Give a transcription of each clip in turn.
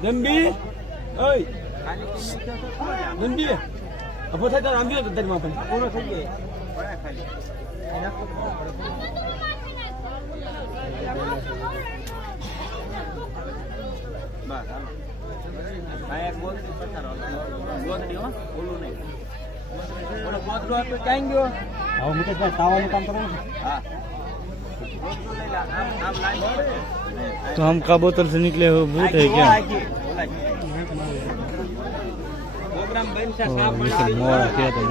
Dembi, oi, Dembi, apa saya dah ambil tadi makan? Orang saja. Bah, saya buat di pasar, buat di mana? Ulu ni. Kalau buat dua tu canggu. Awak mungkin dah tahu ni काम करो. हाँ. तो हम का बोतल से निकले हो भूत है क्या? निकल मोरा क्या तो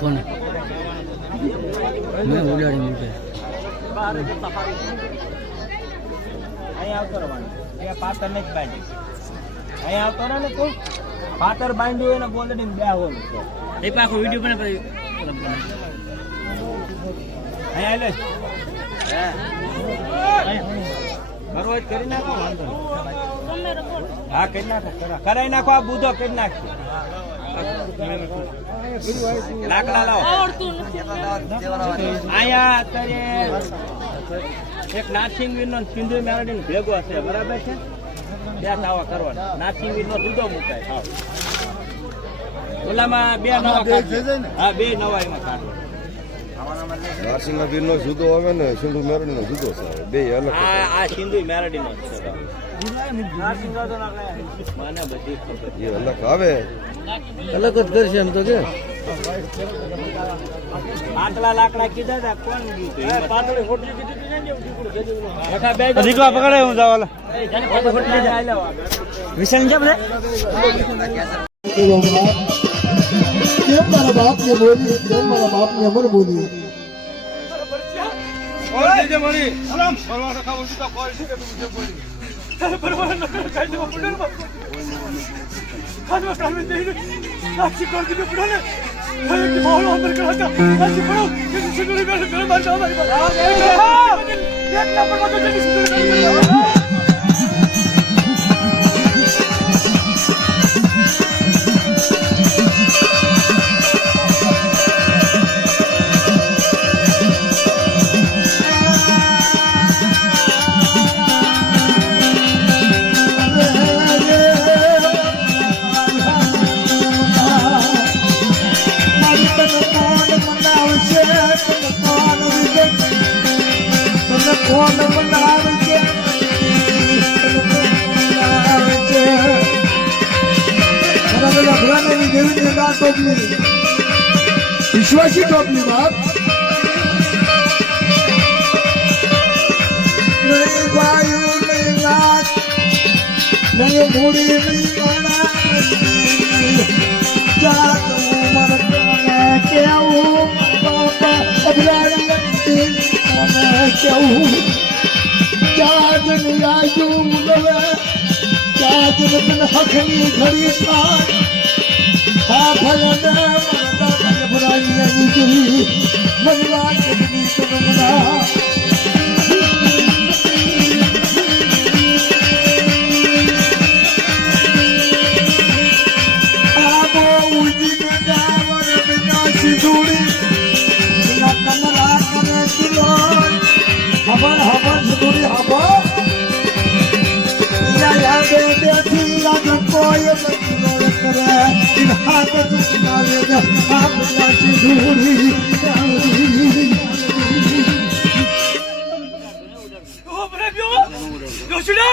कौन है? मैं बोला नहीं मुझे. અહીં આવતો રહેવાનું એ પાતર ને જ બાંધી અહીં આવતો રહે ને તું પાતર બાંધ્યું એને બોલડી ને બે હોલ એ પાછો વિડિયો બને પછી અહીં આલે હે બરોબર કરી નાખો વાંધો હા કરી નાખો કરાઈ નાખો આ બુધો કરી નાખો લાકડા લાવો અહીંયા અત્યારે એક નાથસિંગવીર નો સિંધુ મેલડી નો ભેગો હશે બરાબર છે બે તાવા કરવાના નાથસિંગવીર નો જુદો મુકાય ઓલામાં બે નવા હા બે નવા એમાં કાઢો નાથસિંગવીર નો જુદો આવે ને સિંધુ મેલડી નો જુદો છે બે અલગ આ સિંધુ મેલડી નો છે મને બધી ખબર એ અલગ આવે અલગ જ કરશે એમ તો કે પાતળા લાકડા કીધા હતા કોણ દીધું પાતળી ફોટલી કીધી ને દીકરા પકડે હું જાવ વિશાલ કેમ રે કેમ મારા બાપ ને બોલી કેમ મારા બાપ ને અમર બોલી ઓર દેજે મળી સલામ પરવાના ખાવું તો કોલ છે કે તું જે બોલી પરવાના કાઈ દે પડે ખાવા કામે દે સાક્ષી કોલ દીધું પડે ને કે મારો અંદર કરાતા સાક્ષી પડો કે સિક્યુરિટી મેં ઘર માં જાવ મારી પાસે એક નંબર માં તો જલ્દી સિક્યુરિટી विश्वासी टोपली बाप नहीं वायु नहीं रात नहीं बूढ़ी नहीं बना क्या कहूँ मर क्या हूँ बाबा अभिलाषी क्या हूँ क्या दिन आयु क्या दिन दिन हखनी घड़ी था हाँ भगवान बुराई नहीं की भगवान की सुनना आबो उजी के जावर बिना सिधुड़ी बिना कमरा करे किलो खबर खबर सिधुड़ी खबर या याद देखी याद कोई मत करे इन हाथ सुनावे जा आप नाची धूड़ी ओ ब्रेबियो योशिना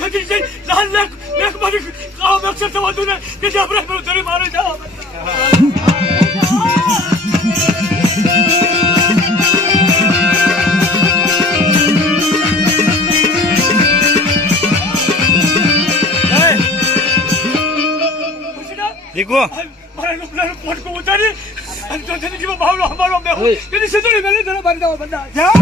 लेकिन जे लाल लाख एक बार काम अक्सर तो तूने कि जब ब्रेबियो तेरे मारे जा દીકો મારા લોકોનો પોટકો ઉતારી અને તો તેની જીવા બાવલો અમારો બે તેની સજોડી મેલે જરા બારી દાવ બંદા જા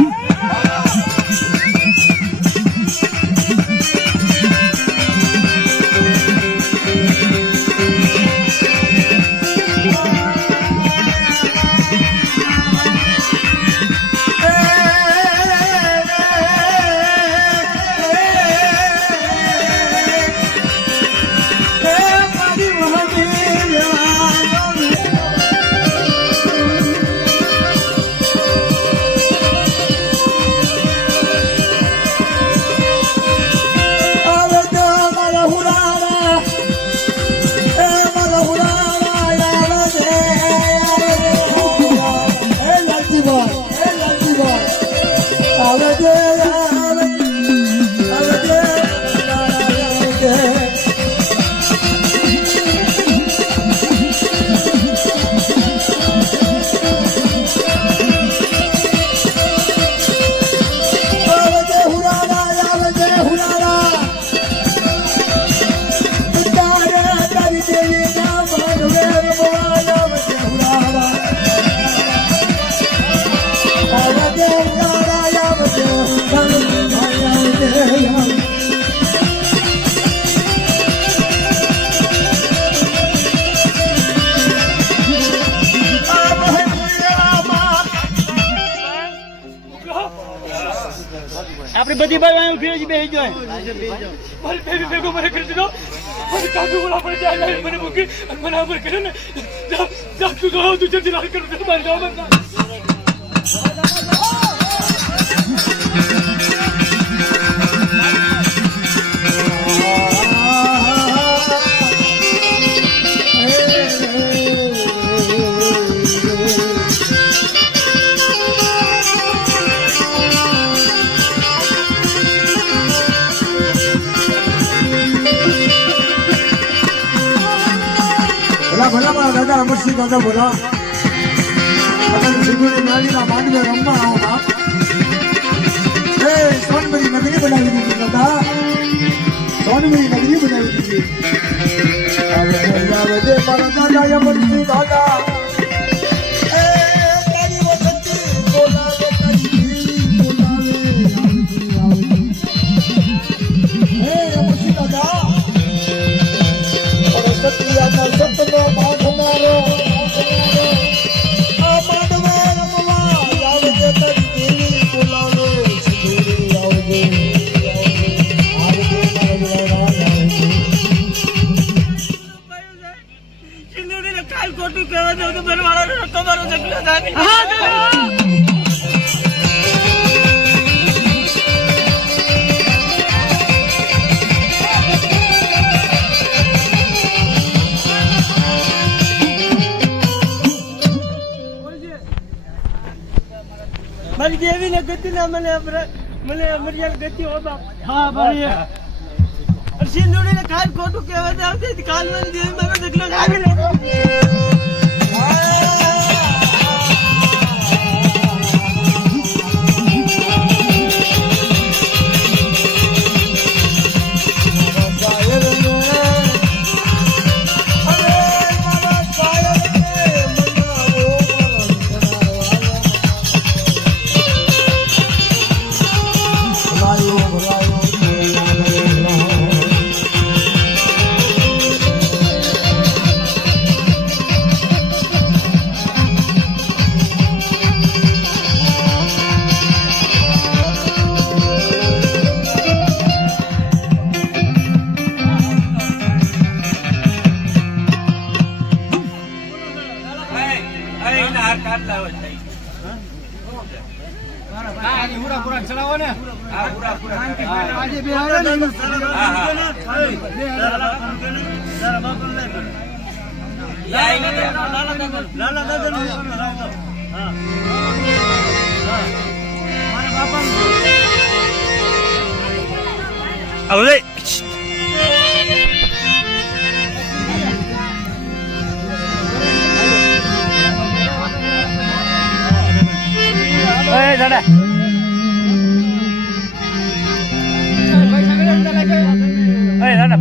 આપડે બધી બાજુ ફેરી બેસી જાય મારી બેબી બેગો મને કરી દીધો મને કાકુ બોલા પડે જાય મને મૂકી અને મને આબર કરે ને જા તું ગયો તું જલ્દી લાલ કર દે મારી જાવ બંદા ભલા મારા દાદા અમરસિંહ દાદા ભલા સિંગોડી નાળીના માંડવે રમવા આવો બાપ એ સોનમરી નગરી બનાવી દીધી દાદા સોનમરી નગરી બનાવી દીધી આવે દે મારા દાદા અમરસિંહ દાદા એ તારી વખતે બોલાવે તારી બોલાવે હે અમરસિંહ દાદા સત્યાના સતનો બાંધનારો આ માંડવે રમવા આવે છે તારી દેવી બોલાવે સિંદૂરી આવજે સિંદૂરીને કાલ ખોટું કહેવા દો કે બરવાળાનો તમારો જગલો થાય મારી દેવી ને ગતિ ના મને મર્યાદ ગતિ હો બાપ હા ભાઈ સિંદૂરી ને કાલ ખોટું કહેવા આવતી કાલ મારી દેવી મારો દગલો લાવી લે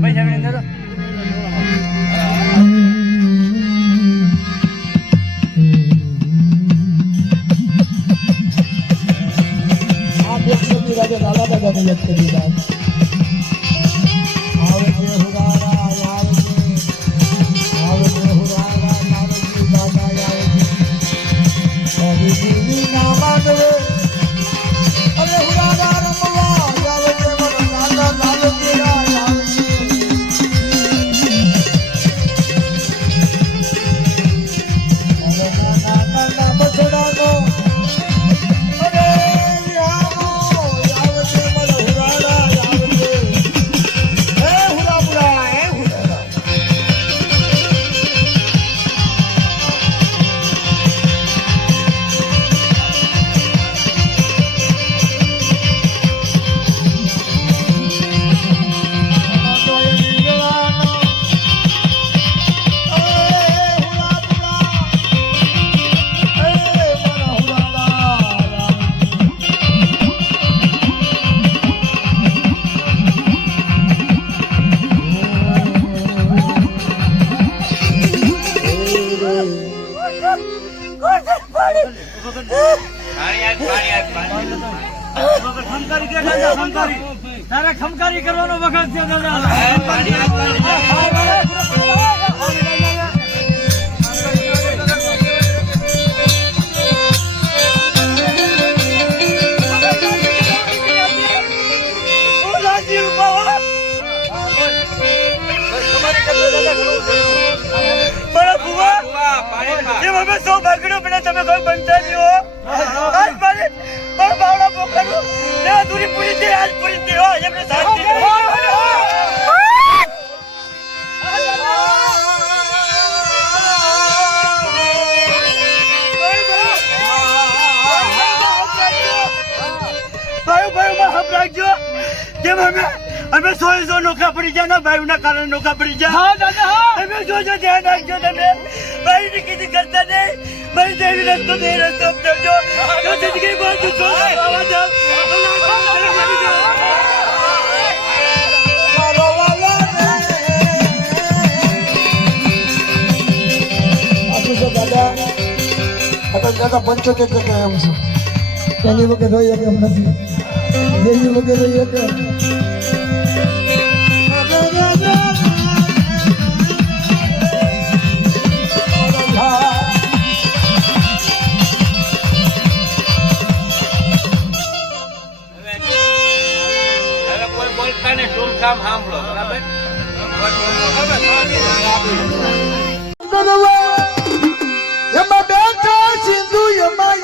પૈસા મદદ કરી બાપ આવજે હુરારા આવજે હુરારા આવજે દાદા આવજે હરિજી ના માંડવે અરે હુરારા રમવા આવજે મારા દાદા આવજે આવજે ના બચડાનો તારે ખમકારી કરવાનો વખત છે દાદા તમે કોઈ બનતા નહીં હો આજ મારે પણ બાવડા પોકડું દૂરી પૂરી દે આજ પૂરી દે હો એમને શાંતિ અમે સો નોકરા પડી જાય ને ભાઈ ના કારણે નોકરા પડી જાય તમે જોજો ધ્યાન રાખજો તમે ભાઈ ની કીધી કરતા નહીં ભાઈ દેવી રસ્તો દે રસ્તો સમજો તો જિંદગી બહુ દુઃખો આવા જાવ દાદા 75 ટકા એમ છે તેની વગર હોય એમ નથી જેની વગર હોય એમાં બેઠા સિંધુ એમાં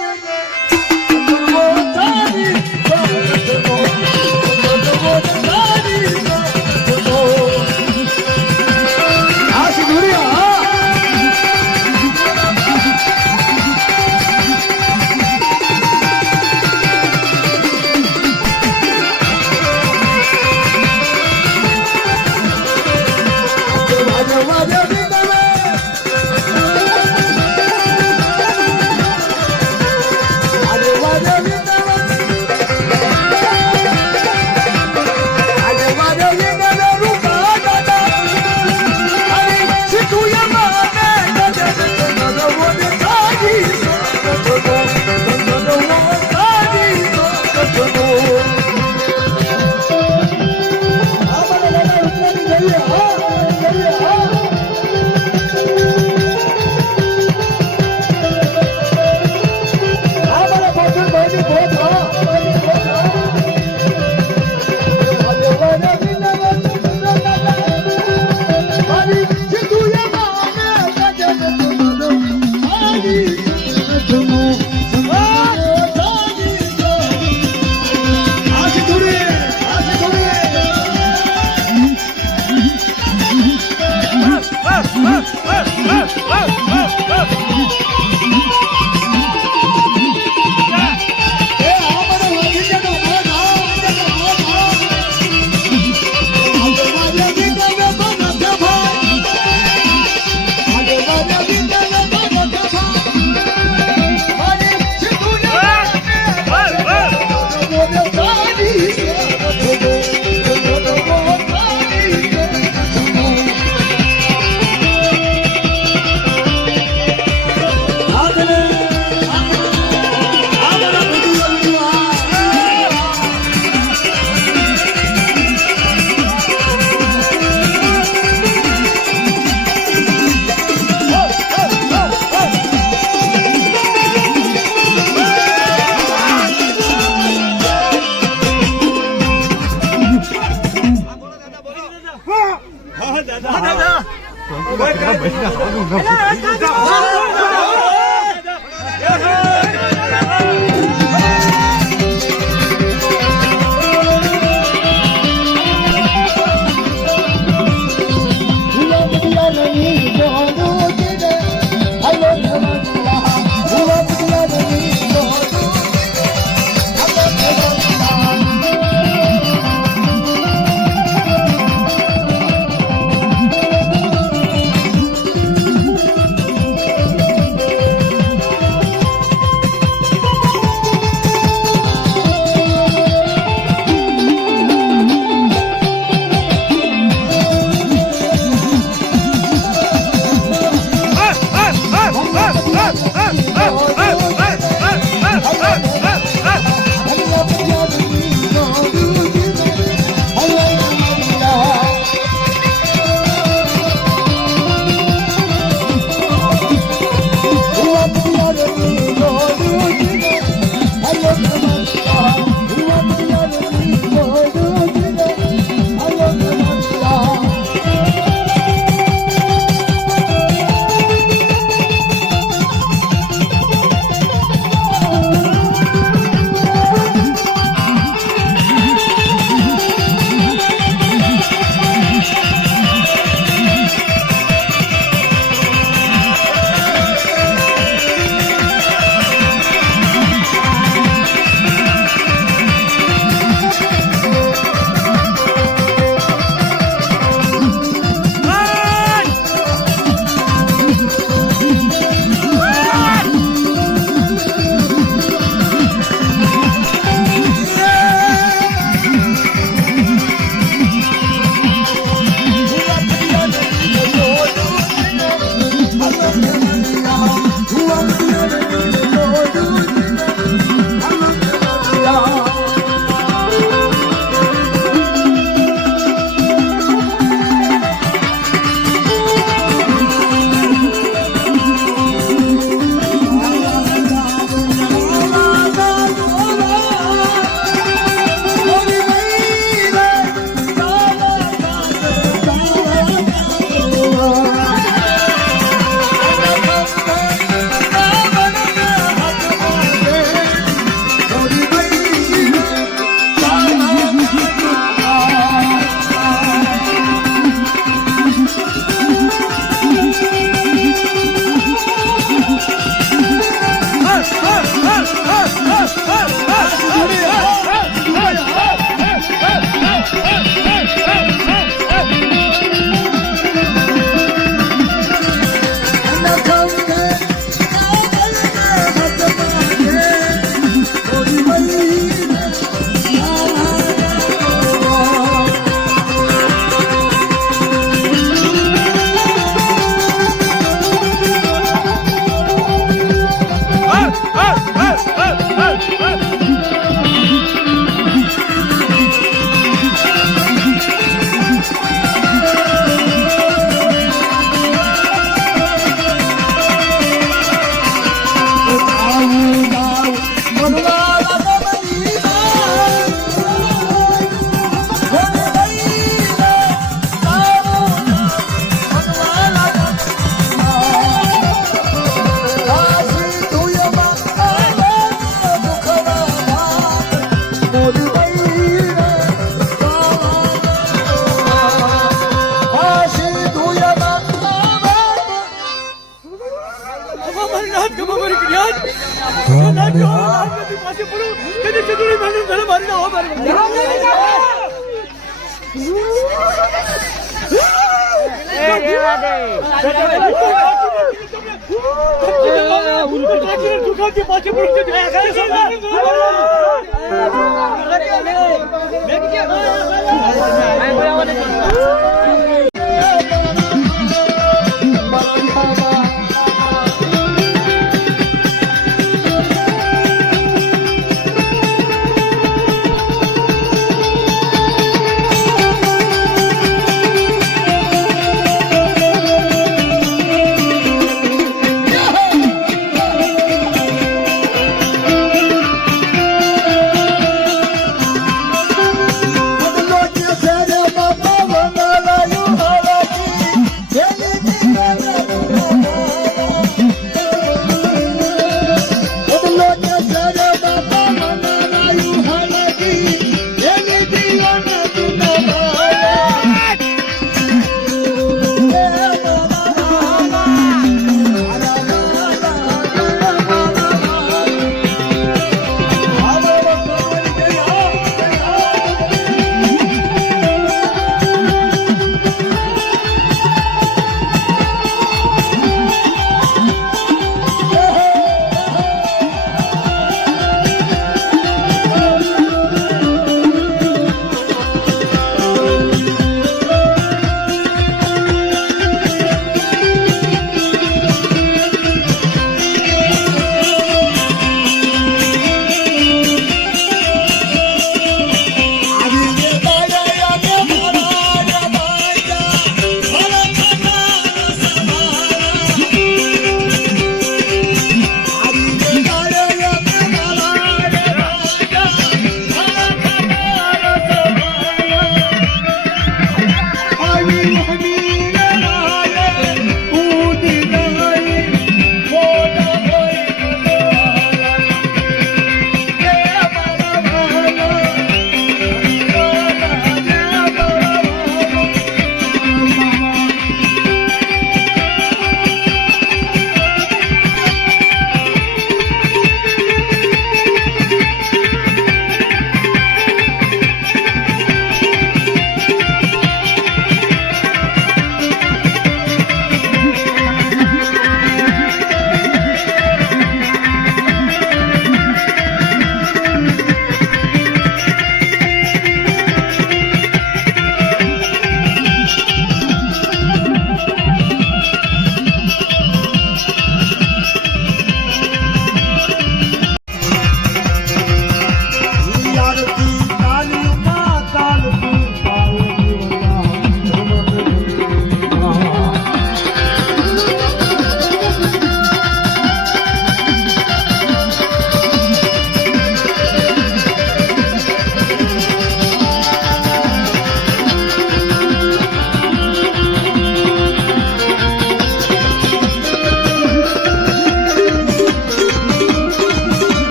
said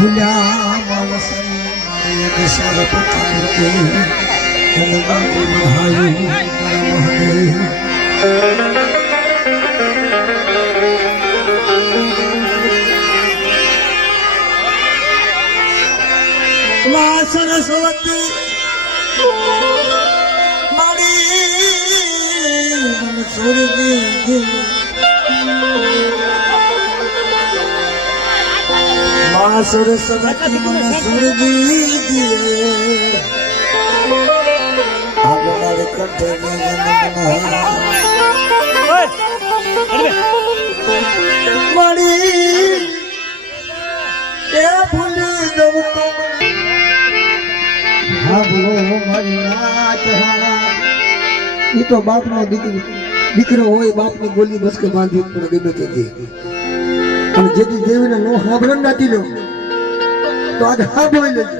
ભૂલ્યા માણસ મારે દશા પથાર કે કલગી મહાયું મહાદેવ સરસ્વતી મારી મન છોડી મા સરસ્વતી મન છોડી દીએ આગળ કંઠે મારી એ ભૂલી દઉં હા બોલો મારી નાચ એ તો બાપનો દીકરો હોય બાપની ગોલી બસ કે બાંધી પડે ગમે તેથી અને જેથી દેવીને નો હાંભળન નાતી લો તો આજ હાંભળી લેજો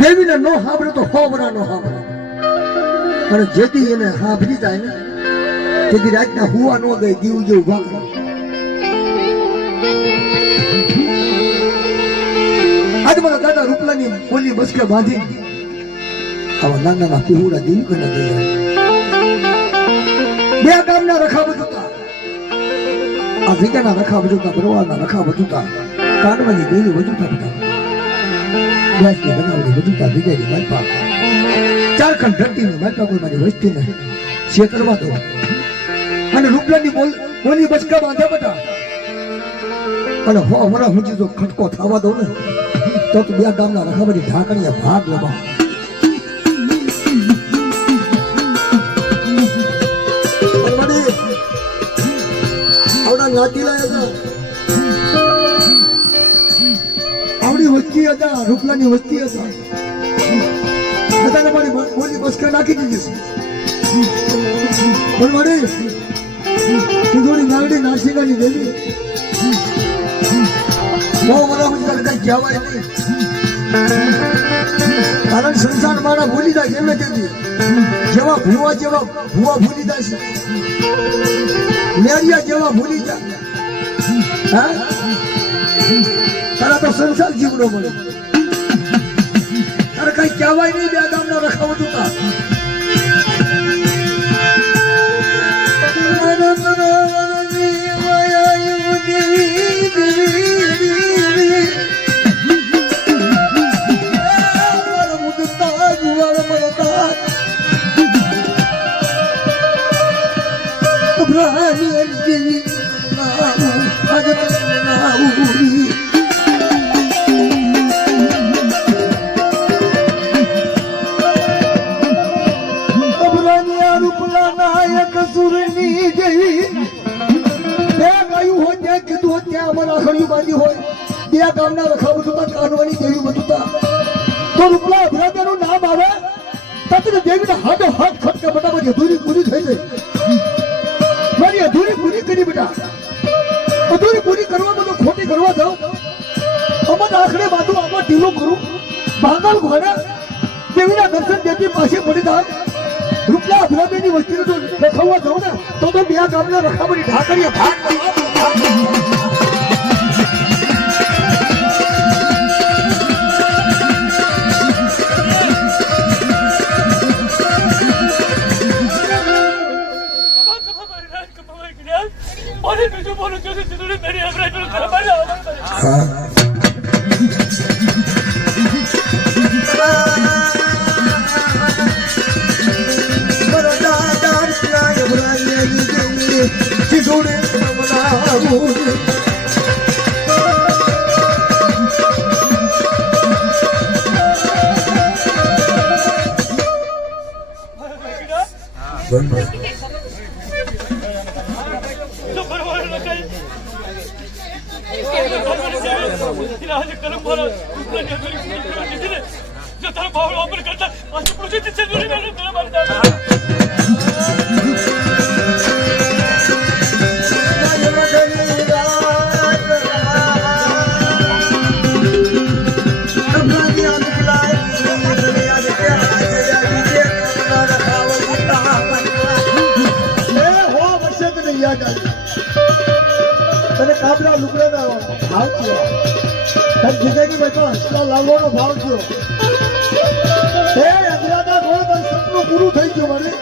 દેવીને નો હાંભળે તો હોબરા નો હાંભળે અને જેથી એને હાંભળી જાય ને તેથી રાતના હુવા નો દે દીવ જેવું ભાગ આજ મારા દાદા રૂપલાની ગોલી બસ કે બાંધી આવા નાના પીહુડા દિલ કરી દે બે ગામના રખા બધુતા આ જગ્યાના રખા બધુતા બરોવાના રખા બધુતા કાનવાની દેવી બધુતા બધા વ્યાસની બનાવડી બધુતા જગ્યાની માલપા ચારખંડ ધરતીની માલપા કોઈ મારી વસ્તી ને છેતરવા દો અને રૂપલાની બોલી બચકા બાંધે બધા અને હો વરા હું જો ખટકો થવા દો ને તો બે ગામના રખા બધી ઢાકણીયા ભાગ લેવા નાતી લાયા આવડી વસ્તી હતા રૂપલાની વસ્તી હતા બધાને મારી બોલી બસકા નાખી દીધી પણ મારી સિંધોડી નાગડી નારસિંગાની દેવી બહુ મને કઈ કહેવાય નહીં કારણ સંસાર મારા ભૂલી જાય એમ તેથી જેવા ભૂવા ભૂલી જાય છે મેરિયા જેવા ભૂલી જા હા તારા તો સંસાર જીવનો મળે તારે કઈ કહેવાય નહીં બે ગામનો રખાવ તું દર્શન દેતી પાસે પડી જાય રૂપલા અભિરામીની વસ્તીને તો દેખાવા જાઉં ને તો બે ગામના રખાબડી ઢાકરીએ ભાગ આપણા લુગડાના ભાવ થયો તમ જિંદગી બેઠો હસલો લાવવાનો ભાવ થયો હે અંધરાના ઘોડો તન સપનું પૂરું થઈ ગયું મને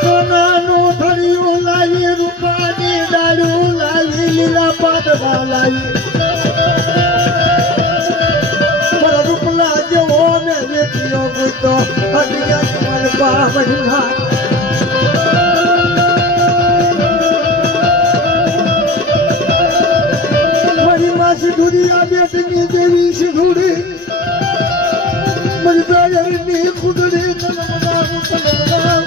સોનાનું થળિયું લાવી રૂપાની ડાળું લાવી લીલા પાદવા લાવી પર રૂપલા જેવો ને વેઠ્યો ગુતો અડિયા મન પાવના સિંધુરિયા બેટની દેવી સિંધુરી મજદાયરની ખુદડી નમનાવું તલનાવ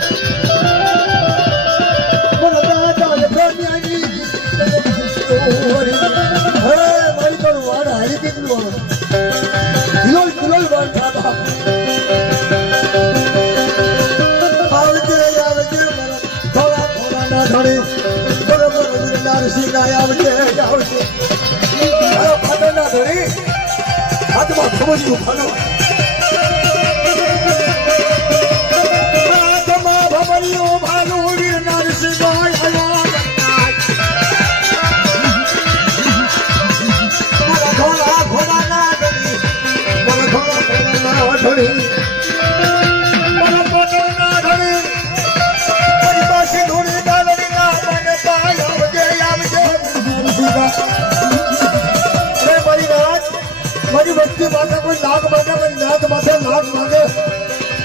મરદા ડાલ કન્યાની હે મારી પર વાડ હારી કેટલું કિલોલ કિલોલ વાડ ખાતા આવજે આવજે મરા થોડા થોડા ના ધણી બરોબર નારસિંહ આવજે આવજે ના ધરી હાથમાં ખમજ્યું ફાનો હાથમાં ભમરિયો ભાલો વીર નરસિંહભાઈ મારા ઘોડા ઘોડા ના ધરી મારા ઘોડા ઘોડા ના ધરી મારા પટલ ના ધરી મારી પાસે ધોળી ડાલડી ના મને પાય આવજે આવજે મારી વસ્તી માથે કોઈ નાગ માંગે કોઈ નાગ માથે નાગ માંગે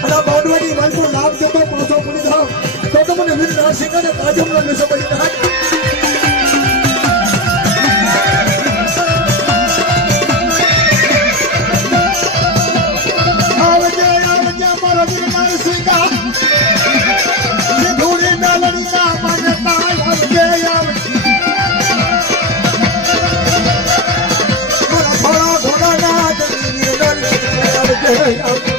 અને બાંધવાની મારી કોઈ નાગ જતો પાછો પડી જાવ તો મને વીર નરસિંહ ને કાજમ ન લેશો પડી નાગ આવજે આવજે મારો વીર નરસિંહ ધૂળી ના લડી ના મને તાય આવજે આવજે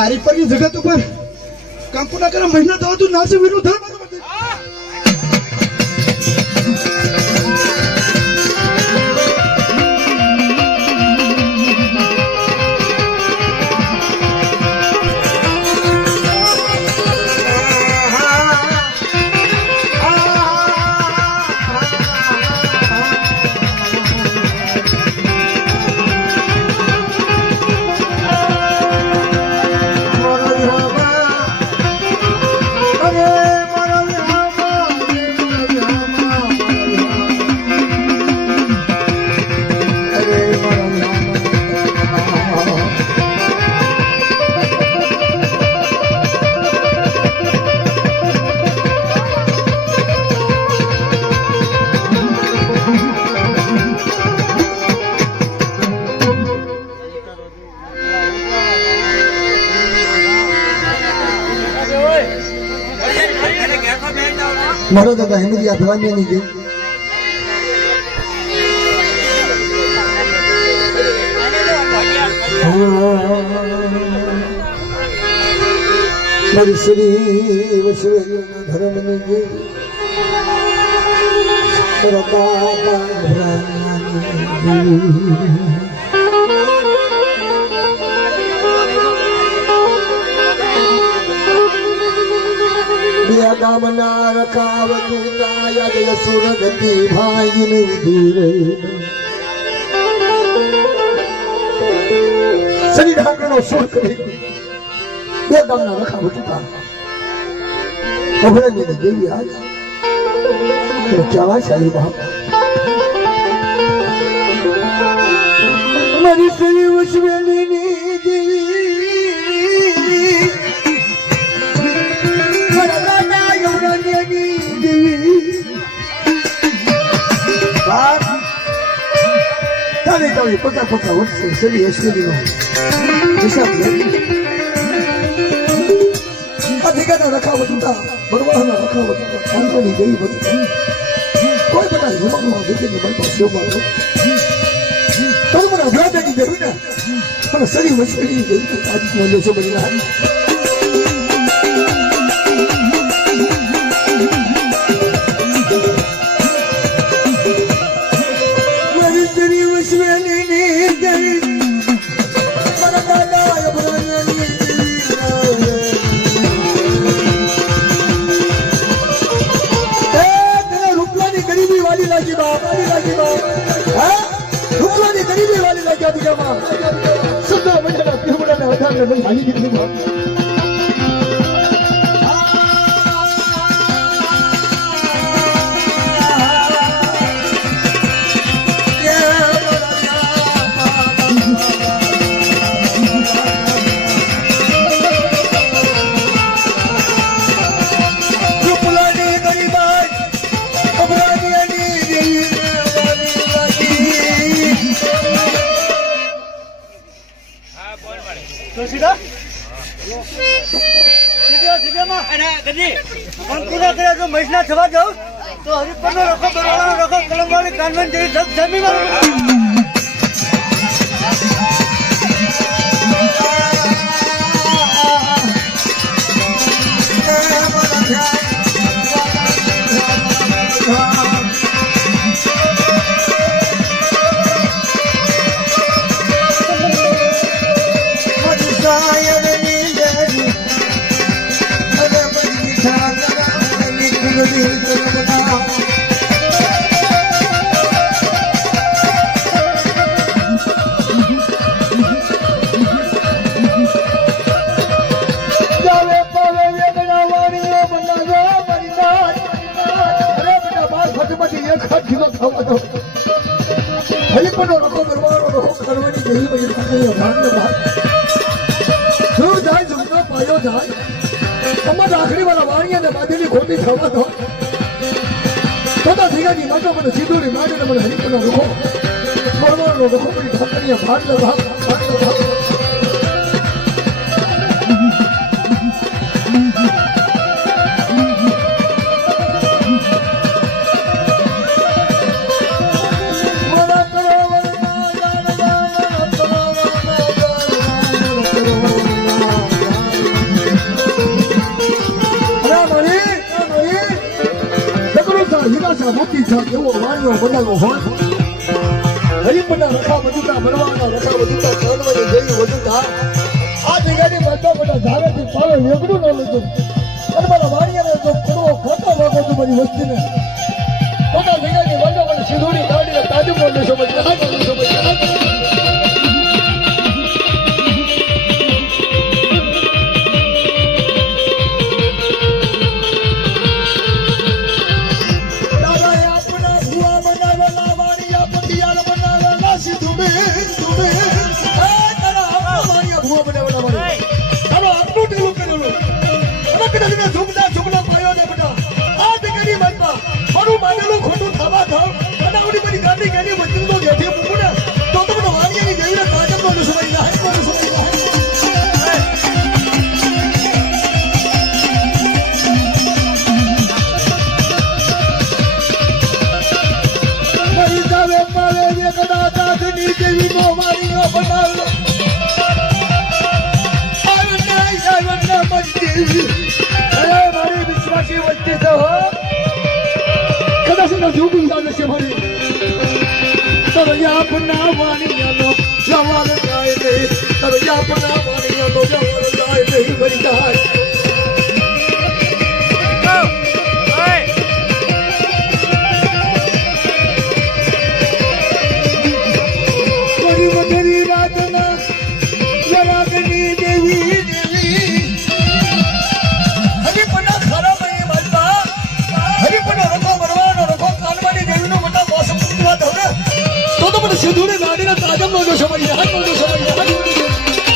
હરિપરની જગત ઉપર કંકુના કરે મહિના થવા તું નાસે વિરોધ થાય મારો દાદા હેમરિયા ભવાની ગઈ મારી શ્રી વૈષ્ણવ ધર્મની ગઈ ગામના રખાવ તું યાદ સુરગતિ ભાઈને ઉધી રહી શનિ ઢાંકણનો સુર કરી બે ગામના રખા વટતા અભરણની દેવી આજ ચાવા સાહેબ મારી શ્રી વસવેલીની દેવી મારા દાદા યમરાણીની દેવી બાપ તારે તારે પચાસ વર્ષે શ્રી વસવેલીનો હિસાબ લઈ અધિકારના રખાવટ હતા ભગવાનના રખાવટ હતા કાંતની દેવી બધી કોઈ બધા યુવાનો વિજયની મન પર સેવા કરો કર્મના ભ્રાતાની જરૂર ને પણ શરીર વસેલી દેવી આજ બોલ્યો છો બની રહ્યા મહિના થવા જાઉં તો હરિપરનો રખો બરવાનો રખો કલમવાળી કાનવન જેવી જમી હરિપરનો રખો બરવાનો રખો કરવાની દેવી બધી જાય જમનો પાયો જાય તમારા આખરી વાળા વાણિયાને બાંધેલી ખોટી થવા દો તથા ધીગાજી માટો મને સીધુરી માંડીને મને હરિપરનો રખો બરવાનો રખો બધી ઢાકણીયા ભાગ મોટી છે એવો વાણીઓ બનાવ્યો હોય હરિપરના રખા બધુતા ભરવાના રખા બધુતા કરવાની જેવી બધુતા આ જગ્યાની બધા બધા ધારેથી પાવે વેગડું ન લીધું અને મારા વાણીયાને જો કરવો ખોટો વાગો તો બધી વસ્તીને પોતા જગ્યાની બધા મને સીધુડી કાઢીને તાજુ બોલે સમજ ખોટું થવા દો અને આવડી બધી ગાડી ગાડી વચ્ચે તો જેઠી મૂકું ને તો મને વાણિયાની દેવીને કાજમ નો સમજ ના મારી વિશ્વાસી વચ્ચે તો કદાચ જૂઠું ચાલે છે મારી તરયા પના વાણીયાનો જવાલ જાય નહીં તરયા પના વાણીયાનો જવાલ જાય નહીં મરી જાય સિંધુની ગાડીના તાજમ નો સમય યાદ નો સમય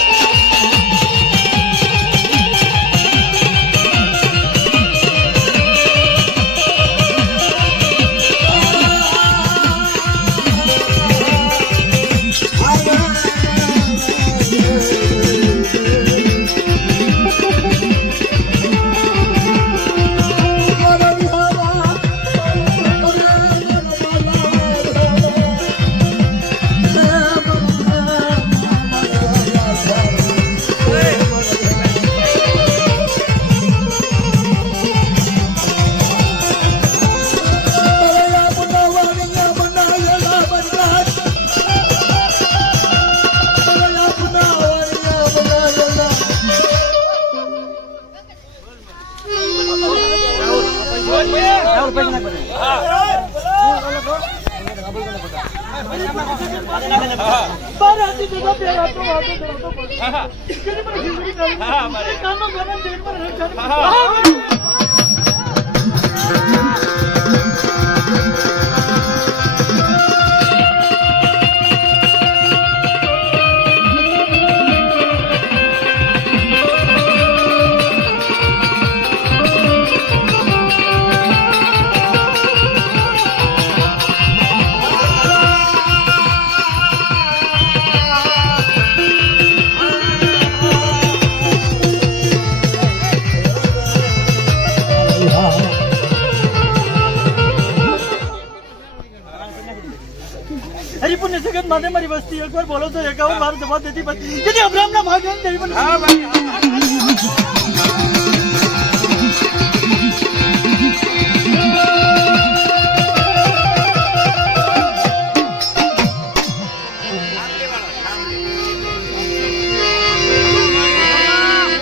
હરિપુર જગત માટે મારી વસ્તી એકવાર બોલો તો એકાવું મારો જવાબ દેતી પછી અબ્રામના ભાગ્ય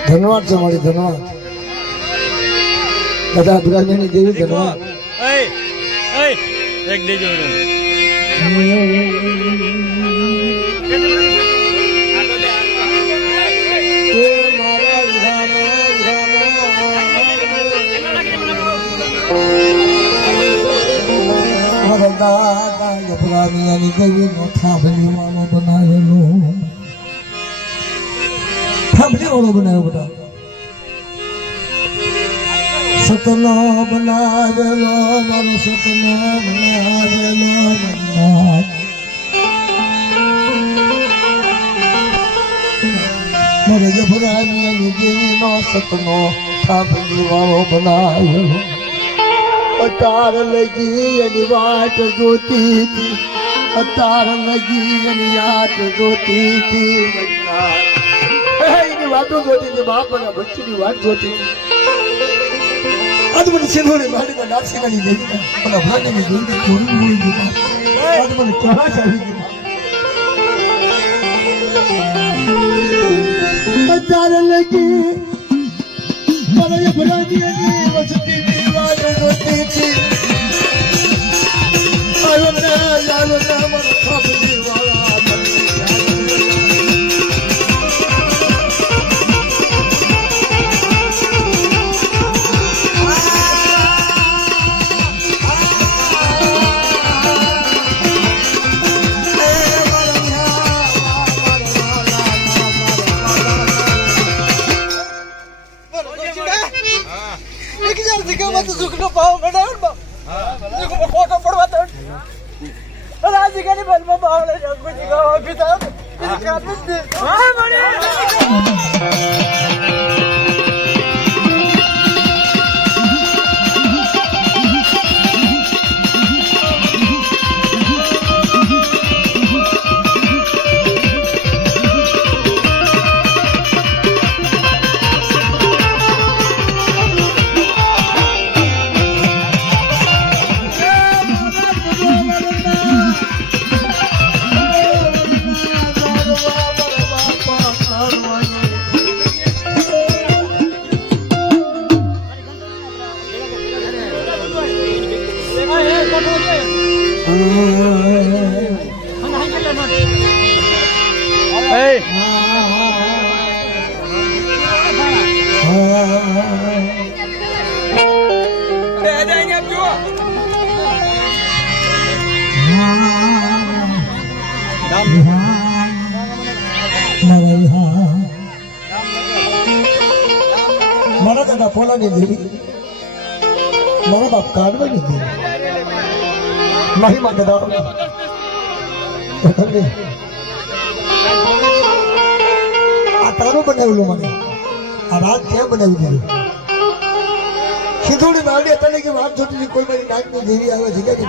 ધન્યવાદ છે મારી ધન્યવાદ બધા અબ્રામની દેવી ધન્યવાદ એક દેજો દાદા અબ્રામિયાની દેવીનો થાંભલી વાળો બનાવેલો બેટા સતનો બનાવેલો મારો સતનો બનાવેલો મારે અબ્રામિયાની દેવીનો સતનો થાંભલી વાળો બનાવેલો અતાર લગી એની વાટ જોતી હતી અતાર લગી એની યાદ જોતી હતી એની વાતો જોતી હતી બાપના બચ્ચીની વાત જોતી આજ મને સિંધોની ગાડીમાં નાસિકાની દેવી મને ભાગની જોઈને થોડી બોલી દીધા આજ મને ત્રાસ આવી ગયો અતાર લગી મારા ભરાની વસતી સુખનો ભાવ બનાવ ખોટો પડવા તો રાજકાની બલમાં ભાવ લઈ જાવ કોઈ જગ્યા પિતા મારા દાદા પોલાની દેવી, મારા બાપ કાઢવાની દેવી, મારી માં દાદા આ તારું બનાવેલું મને આ રાત ક્યાં બનાવી દીધું સિંધુડી માવડી તને કે વાત જોતી કોઈ મારી નાકની દેવી આવે છે કે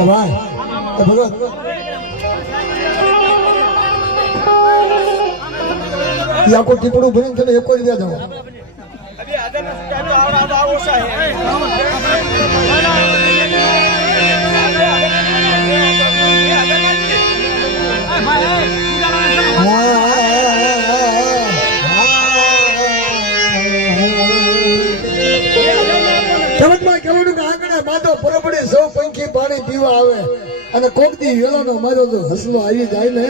ભાઈ ભગવાન યાકો ટીપડું ભરીને તને એક જ દે જાવ જગતમાં કેવડું કે આંગણે માધો પરબડે સૌ પંખી પાણી પીવા આવે અને કોક દી વેલાનો મારો તો હસલો આવી જાય ને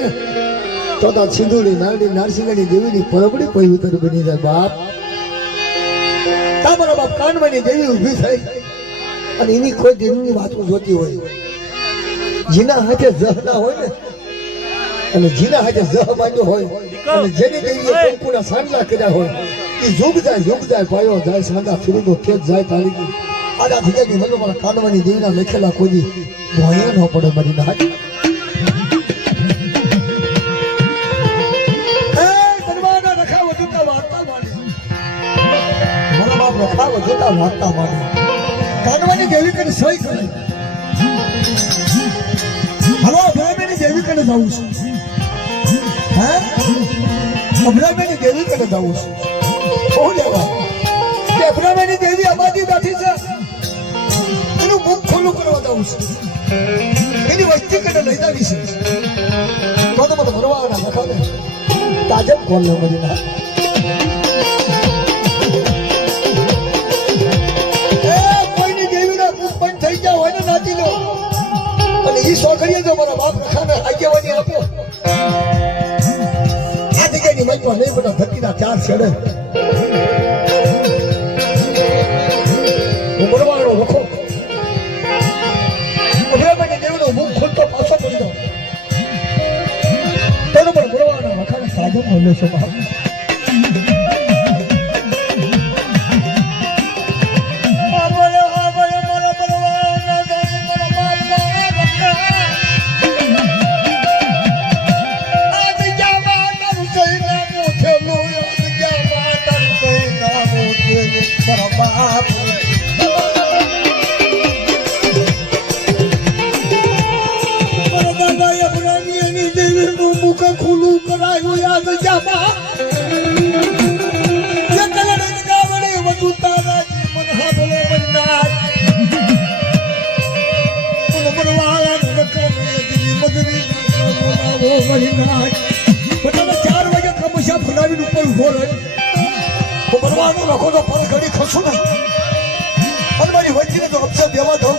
તો સિંધુડી નારડી નારસિંગની દેવીની પરબડી પવિત્ર બની જાય બાપ તમારા બાપ કાનવાની દેવી ઊભી થઈ અને એની કોઈ દેવીની વાતો જોતી હોય જેના હાથે જહ ના હોય ને અને જેના હાથે જહ બાંધ્યો હોય અને જેની દેવીએ કંકુના સાંડલા કર્યા હોય એ યુગ જાય પાયો જાય સાંડા ફીરુનો ખેત જાય તારીખી આડા થીજાની મને મારા કાનવાની દેવીના લખેલા કોઈ ભોયા ન પડે મારી ના વાર્તા માની કાનવાની દેવી કને સહી કરે હલો અભરામેની દેવી કને જવું છે હે અભરામેની દેવી કને જવું છે ઓ લેવા કે અભરામેની દેવી અમારી બેઠી છે એનું મુખ ખુલ્લું કરવા જવું છે એની વસ્તી કને લઈ જવી છે તો મને ભરવાના નખાને તાજબ કોણ લે મરી ના થઈ ગયા હોય ને નાતી લો અને ઈ છોકરીએ જો મારા બાપ રખાને આગેવાની આપો આ જગ્યાની મજમાં નહીં બધા ધરતીના ચાર છેડે હું બોલવાનો લખો અભરામાની દેવીનો મુખ ખુલતો પાછો પડી દો તેનો પણ બોલવાનો લખાને સાજો મળે છે બાપ ખુલ્લું કરાયું યાદ જામા વધુ તારા જીવન હાથલે બનનાર બધા 4 વાગે કમશા ફલાવીને ઉપર ઉભો રહે બનવાનો લખો તો પર ઘડી ખસું નહીં અને મારી વચ્ચે જો અપસે દેવા દઉં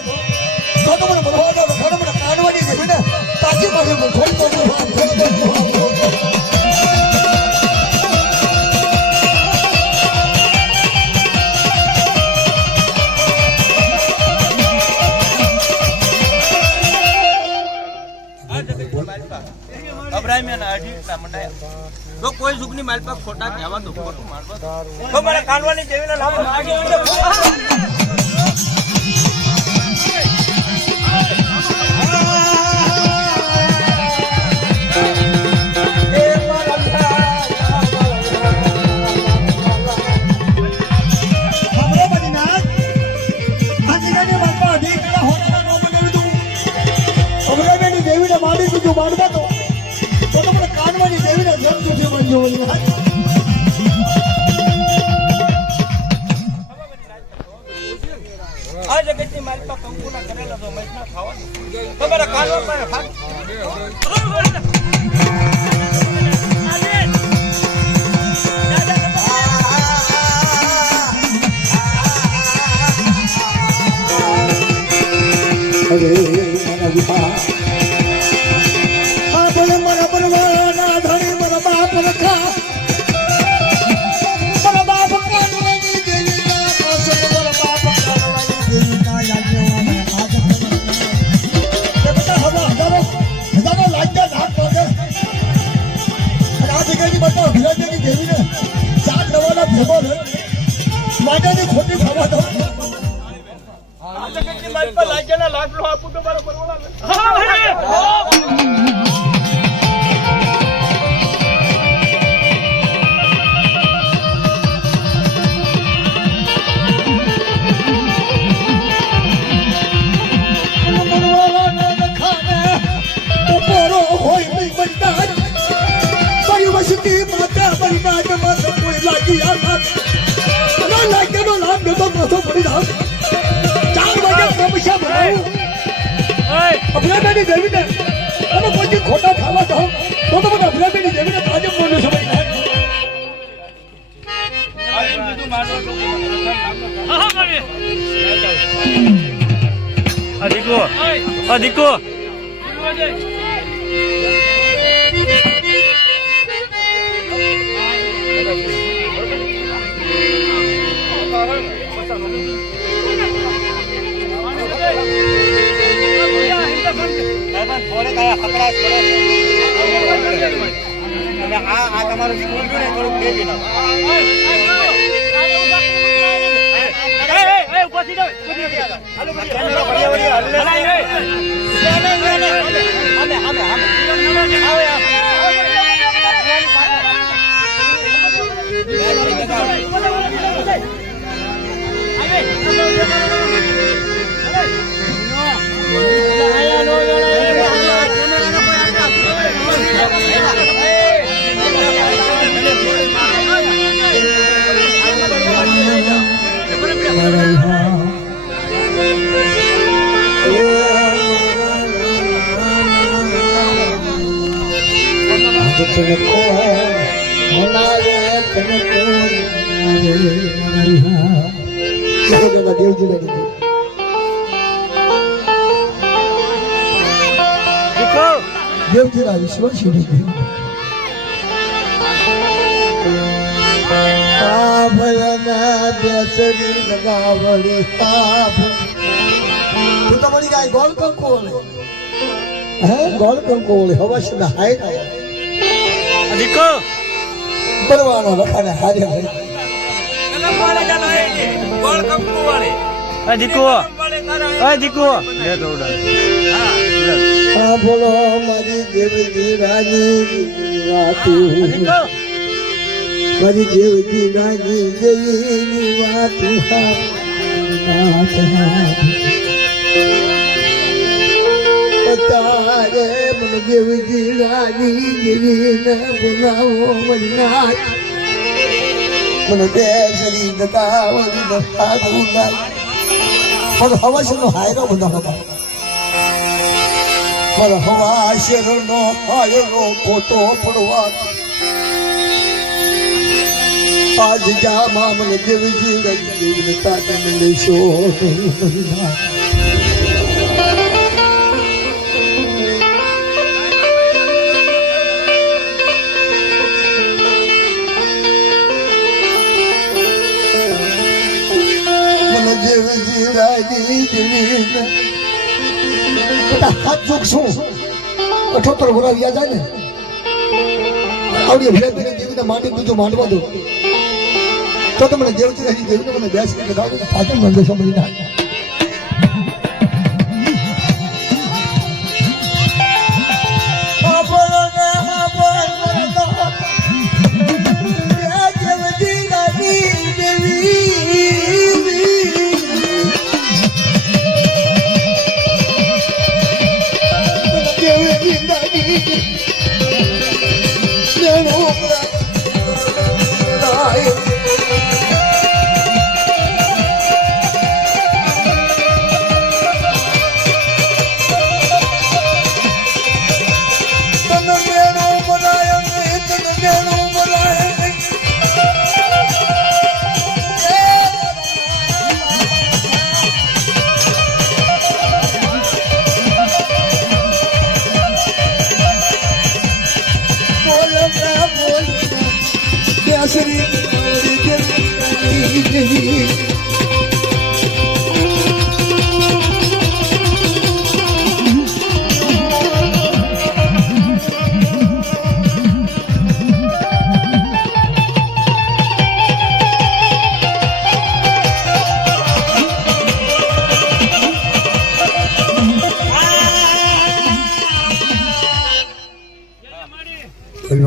તો મને બનવાનો લખાડો મને કાઢવાની દેવી ને તાજી મારી મુખોલ તો તો કોઈ જુગની માલ પર ખોટા કહેવા દો ખોટું મારવા તો મારા કાનવાની દેવીના નામ દેવીને મારી દીધું મારવા દો તો તમને કાનવાની દેવીને જમ સુધી બનજો આ જગતની મારી પાસે કંકુના કરેલા તો મૈસના ખાવાનું તમારા કાનવા પર ભાગ અરે મારા વિપા મારી પર લાગ્યાના લાડલો આપું તો મારો પરવાળા ખોટા ખાવા જાઓ તો મને અભિલાષની દેવીને તાજબ બોલ્યો સમય દીકો થોડે કયા ખતરા પડે અને આ તમારું સ્કૂલ જો ને થોડું કેજી ના દેવજીના વિશ્વાસી તું તમારી ગાય ગોળ કંકુ ગોળ કંકુ હવશ ના હાય દીકો પરવાનો લખાને હારે ભાઈ દીકો બોલો મારી દેવજી રાની વાતું મારી દેવજી રાની દેવીની વાતું તારે મને દેવજી રાની દેવીને બોલાવો મારી નાથ મને દેશની દકાવલી દકાવું મને હવસનો હાયરો બધા હતા મારા હવા શેરનો હાયરો ખોટો પડવા આજ જામા મને દેવજી દેવને તાતે લેશો મને દેવજી રાજી દેવીને હાથ જોગશું 78 વર્ષ વ્યા જાય ને આવડી ભેગી દેવીને માટી બીજું માંડવા દો તો તમને દેવજી રહી દેવીને મને બેસી લગાવો તો પાછળ મંદેશો મળી ના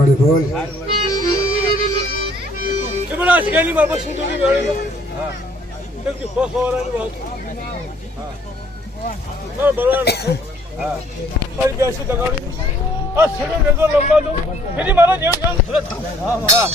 વાળી બોલ કે બડા શેલી માં બસ સુંદરી વાળી હા કે ફોફોરાની વાત હા બરાબર હા મારી બેસી દગાડી આ સડો નજો લંબા દો ફરી મારા જેવ જાન હા હા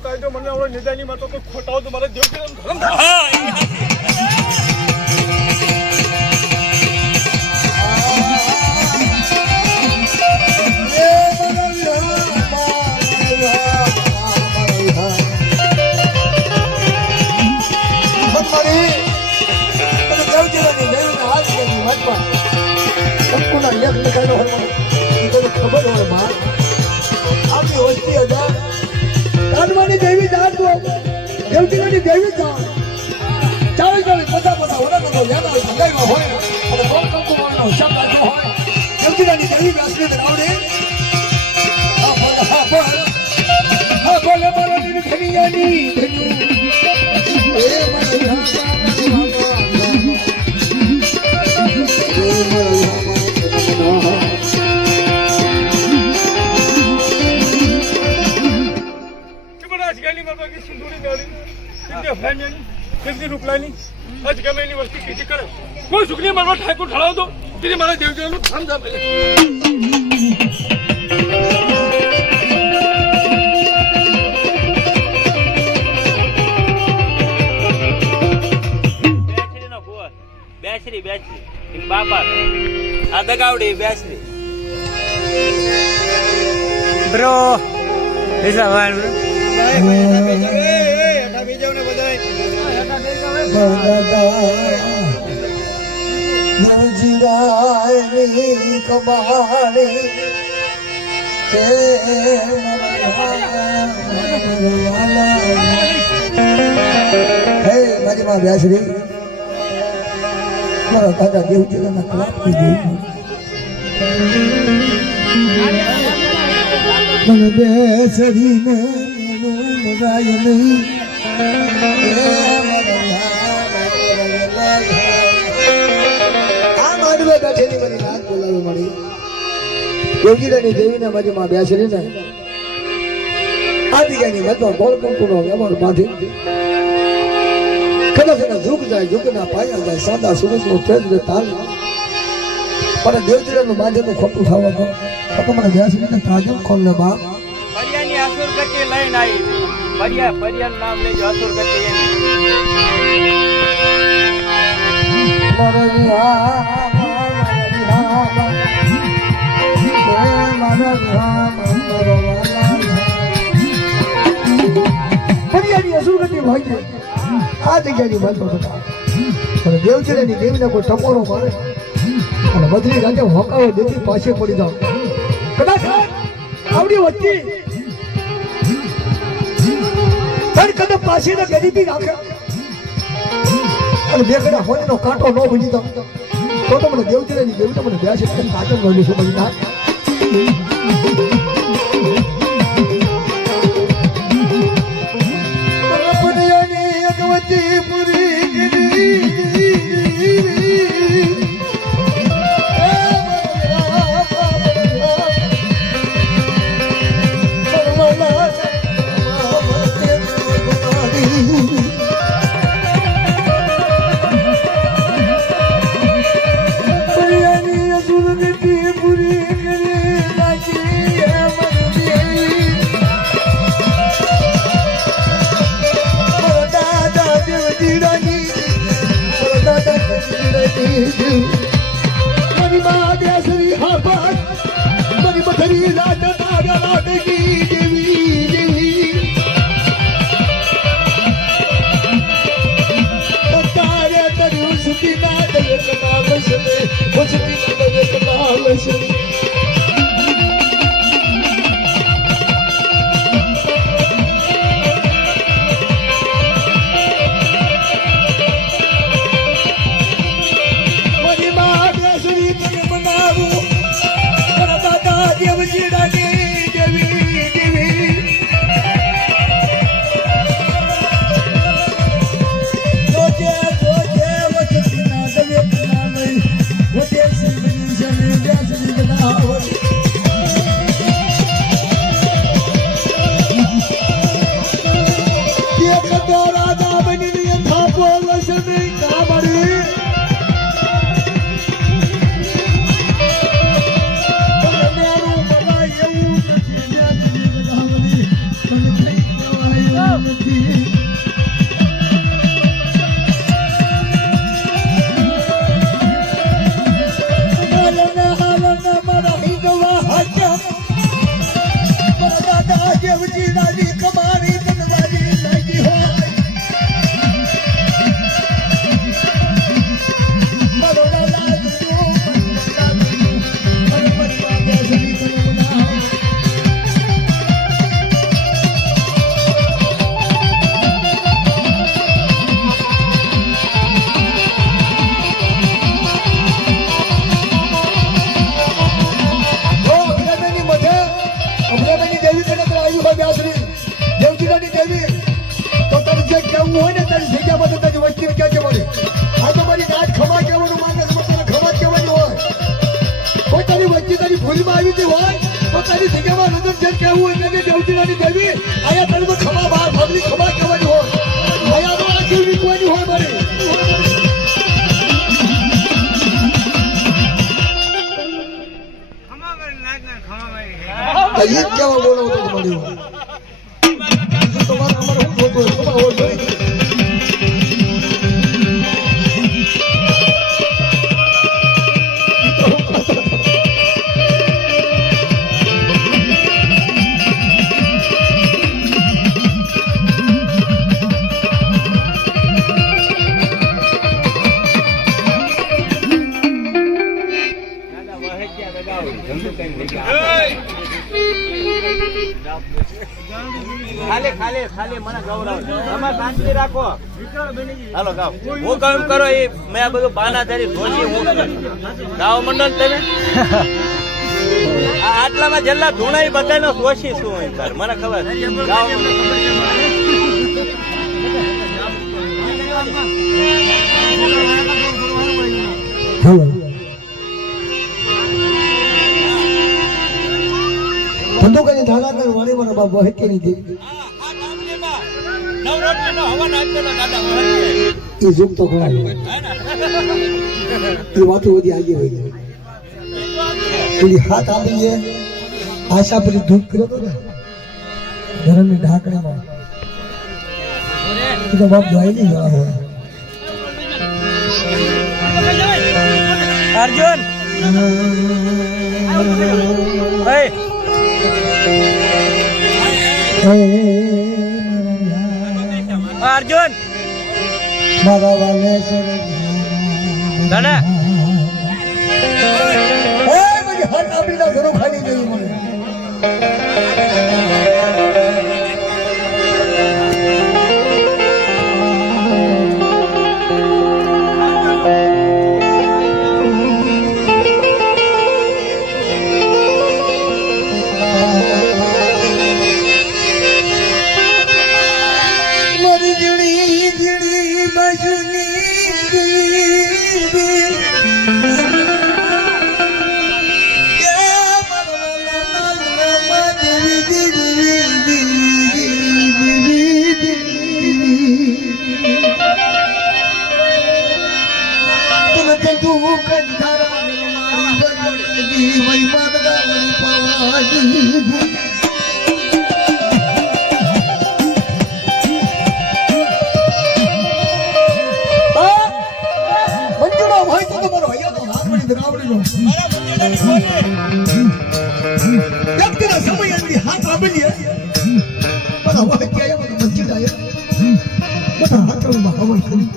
કાયદો મને આવડે નિદાની માં તો કોઈ ખોટાઓ તો મારે દેવ ખબર હોય માં આપની હોસ્તી હતા કાનવાની દેવી જાત તો દેવજીની દેવી જાત ચાલે ચાલે પતા પતા ઓલા નો યાદ આવે સંગાઈમાં હોય અને કોણ કંકુમાનો શબ્દ આજો હોય દેવજીની દેવી આશ્રિત આવડે હા બોલે બોલે ની ધનિયાની ધન્યુ એ મારા કોઈ સુખની મારવા ઠાકોર ઠળાવ દો તેથી મારા દેવજીનું થામ ધામ બેસરી બાપા આ દગાવડી બેસરી બ્રો એસા વાણ બ્રો જીરાની કબાડી હે મારી માં બેસરી મારા દાદા દેવજીના કલાપ મને બેસરીને મગાય નહીં બેઠેલી મારી નાક બોલાવી મળી યોગીરાની દેવીને મારી માં બેસરી ને આદિગાની મતમાં ગોળકંકુનો વ્યવહાર બાંધી કદાચ એના ઝુક જાય ઝુકના પાયા જાય સાદા સુરજનો તેજ રે તાલ પણ દેવજીરાનું માધ્યમનું ખોટું થવા દો તો મને બેસરીને તાજો ખોલ લે બાપ પરિયાની અસુર ગતિ લઈને આવી પરિયાનું નામ લેજો અસુર ગતિ આ જગ્યાની વાત પણ દેવચરાની દેવીને કોઈ ટપોરો મારે અને બદલી રાતે હોકાવો દેતી પાછે પડી જાવ કદાચ આવડી વચ્ચે કદમ પાછી ગરીબી રાખે અને બે કડા હોનીનો કાંટો ન બની જાવ તો મને દેવચરાની દેવીને મને બેસે કાચમ ન લેશું બની ના મારી માં બેસરી હાફાટ મારી બથરી લાટ નાગા લાટકી દેવી દેવી તારે તરું સુતી ના દે કના બસને બસતી તારી જગ્યામાં તો તારી વસ્તી ક્યાં જવાની આ તો મારી નાચ ખમા કહેવાનું માનસ મને ખમા કહેવાની હોય કોઈ તારી વસ્તી તારી ભૂલમાં આવી હતી હોય તો તારી જગ્યામાં નજર જેમ કહેવું એટલે કે દેવતીનાની દેવી આયા તારી ખમા બહાર ભાગની ખમા કહેવાની હોય આયા તો આ જીવ વિકવાની હોય મારી એ કેવા બોલો તો તમારી તમારે અમારે શું જોતું હોય ખબર હોવો જોઈએ ખાલી મને ગૌરવ તમે શાંતિ રાખો હાલો ગાવ હું કામ કરો એ મેં આ બધું બાનાધારી ધોજી હું ગાવ મંડળ તમે આટલામાં જેટલા ધૂણા બધાનો દોષી શું હોય સર મને ખબર ગાવ ધંધો કરીને ધારા કર વાણી મને બાબા હકે નહીં દે એ જોગ તો ખરા એ વાતો બધી આગે હોય પેલી હાથ આપીએ આશા પેલી ધૂપ કર્યો હતો ને ધર્મની ઢાંકણામાં એ તો બાપ જોઈ નહીં જવા હોય અર્જુન અર્જુન મારા વાલે દાદા હાથ આપીને ઘરો ખાલી ગયું મને વ્યક્તિના સમય અંગે હાથ આપીએ બધા વાક્ય આવ્યા બધા મસ્જિદ આવ્યા બધા હાથમાં હવન કરી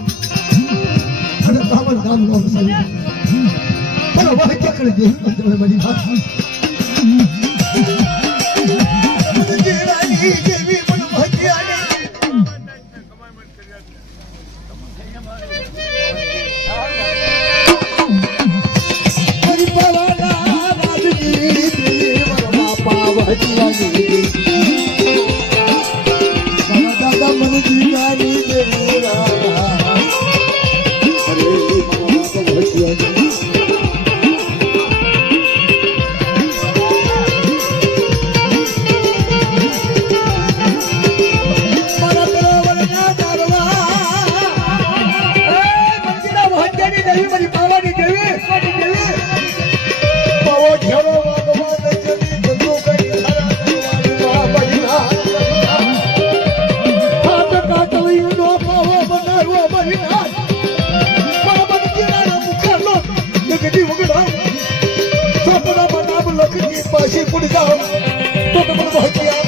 અને બાબર ગામ નો સરી બધા વાક્ય કરી દે તમે મારી વાત જેરાની જેવી પણ ભજ્યા દાદા મને જીવાની દેરા અરે મારા બરોબરના દારવા મંદિરા વહંજાની દેવી મારી પાવાની દેવી પાવો ઘેરો પાછી પૂરી જાઓ તો તમને પહોંચ્યા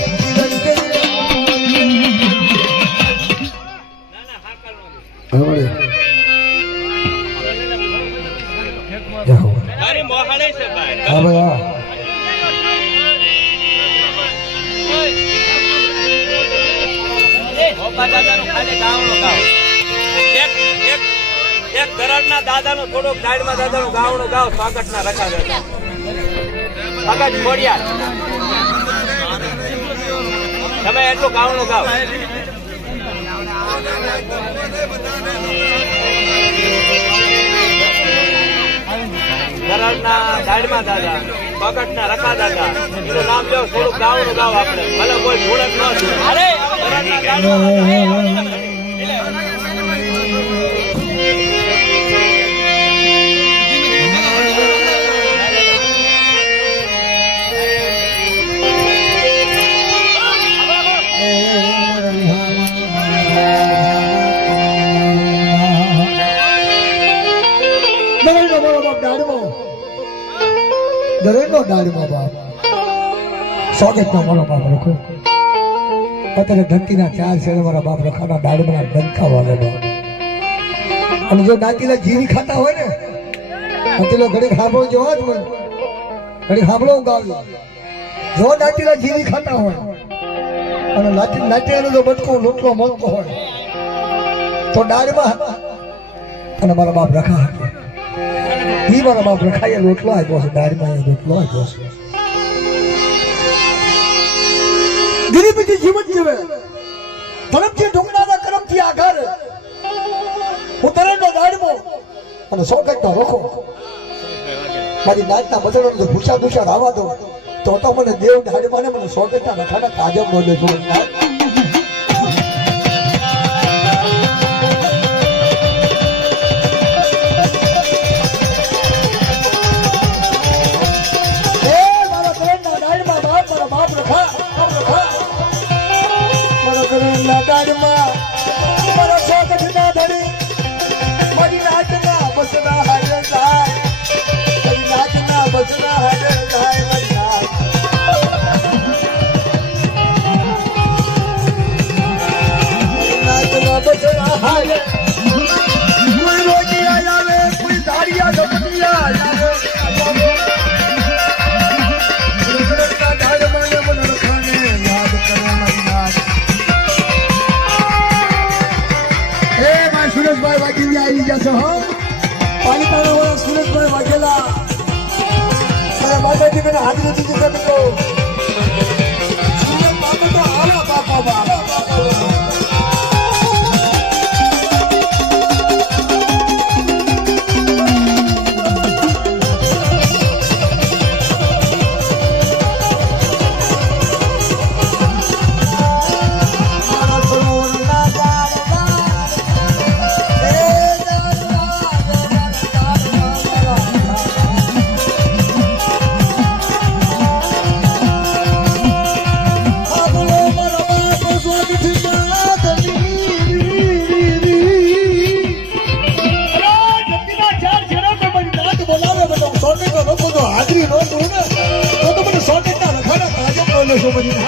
મારી મોહાળે છે ભાઈ હા ભાઈ મોપા દાદાનું ખાલી ગાવણું ગાવ એક ગરડના દાદાનું થોડુંક સાઈડમાં દાદાનું ગાવણું ગાવ સ્વાગતના રખાવે ભગત મોડિયા તમે એટલું ગાવણું ગાવ ગરડના દાડમાં દાદા, પકડના રકા દાદા, એનું નામ જો થોડુંક ગાવાનું ગાવ આપણે, ભલે કોઈ ભૂલ જ ન થાય. ગરડના દાડમાં દરેકનો દાડમાં બાપ સ્વાગતનો મારો બાપ રખો અત્યારે ધરતીના 4 શેર મારા બાપ રખાના દાડમાં ડંકા વાળો બાપ. અને જો નાતીલા જીરી ખાતા હોય ને નાતીલો ઘડી ખાબળો જોવા જ મને ઘડી ખાબળો ગાવ્યો જો નાતીલા જીરી ખાતા હોય અને નાતિયાનો જો બટકો લોટલો મળતો હોય તો દાડમાં અને મારા બાપ રખા હતા. ઈ મારા બાપ રખાય રોટલો આપ્યો છે, દાળમાં રોટલો આપ્યો છે. ગરીબ બીજી જીવન જીવે ધર્મથી ઢોંગણાના કરમથી આઘાર હું તરણનો દાડમો અને સોગટનો રોખો મારી નાચના બદલવાનું જો ભૂસા ભૂસા રાવા દો તો મને દેવ દાડમાં મને સોગટના રખાના કાજમ બોલે છું. સુરેશભાઈ વાઘેલા આવી જશે હો. પાલિતાણા વાળા સુરેશભાઈ વાઘેલા માતાજી મને હાજરી દીધી છે મિત્રો. સુરેશ બાપુ તો આવા બાપા હાજરી નો કરું ને તો મને 100% રખાના કાજમ બોલે છો બધી.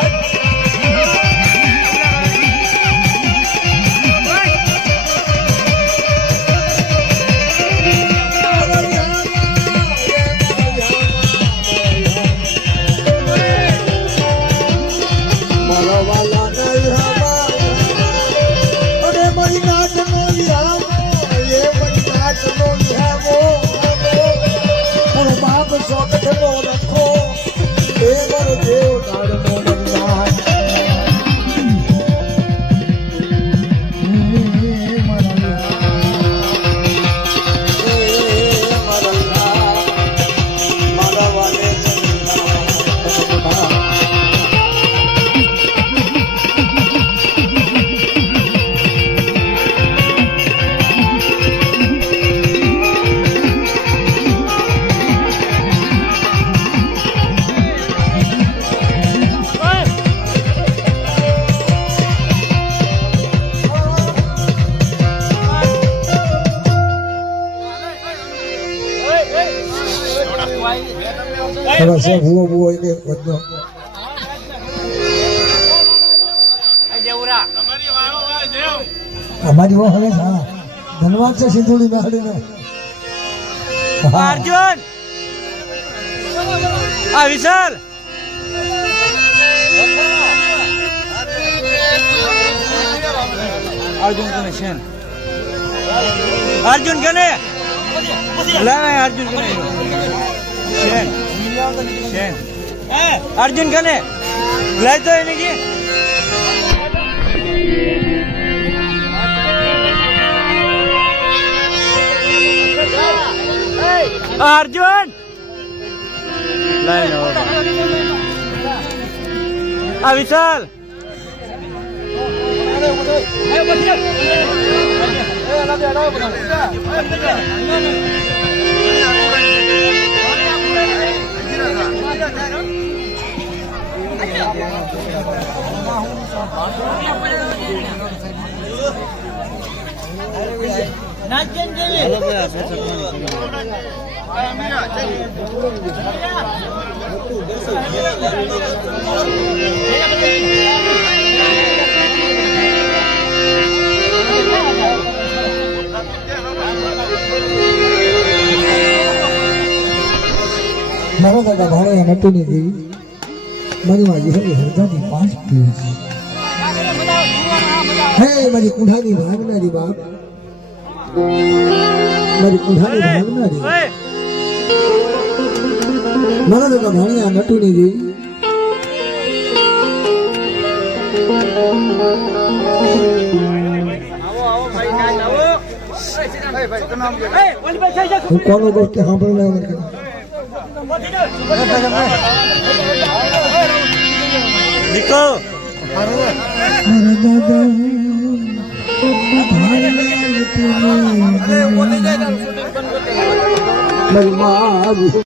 ભૂવો એને વધનો અમારી વાહ હવે હા ધન્યવાદ છે સિંધુડી નાડીને. અર્જુન આ વિશાલ અર્જુન કને છે અર્જુન કને લાવે અર્જુન કને શેન શેન અર્જુન કને લઈ તો એને કે અર્જુન લઈને આ વિશાલ મારા દાદા ભાણે નટુની દેવી મારી માં જેવી હરદાની 5 દિવસ હે મારી કુંઢાની ભાગનારી બાપ મારી કુંઢાની ભાગનારી મારા દાદા ભાણે નટુની દેવી હું કોનો ગોષ્ઠી સાંભળવા વગર નીકો મારી માં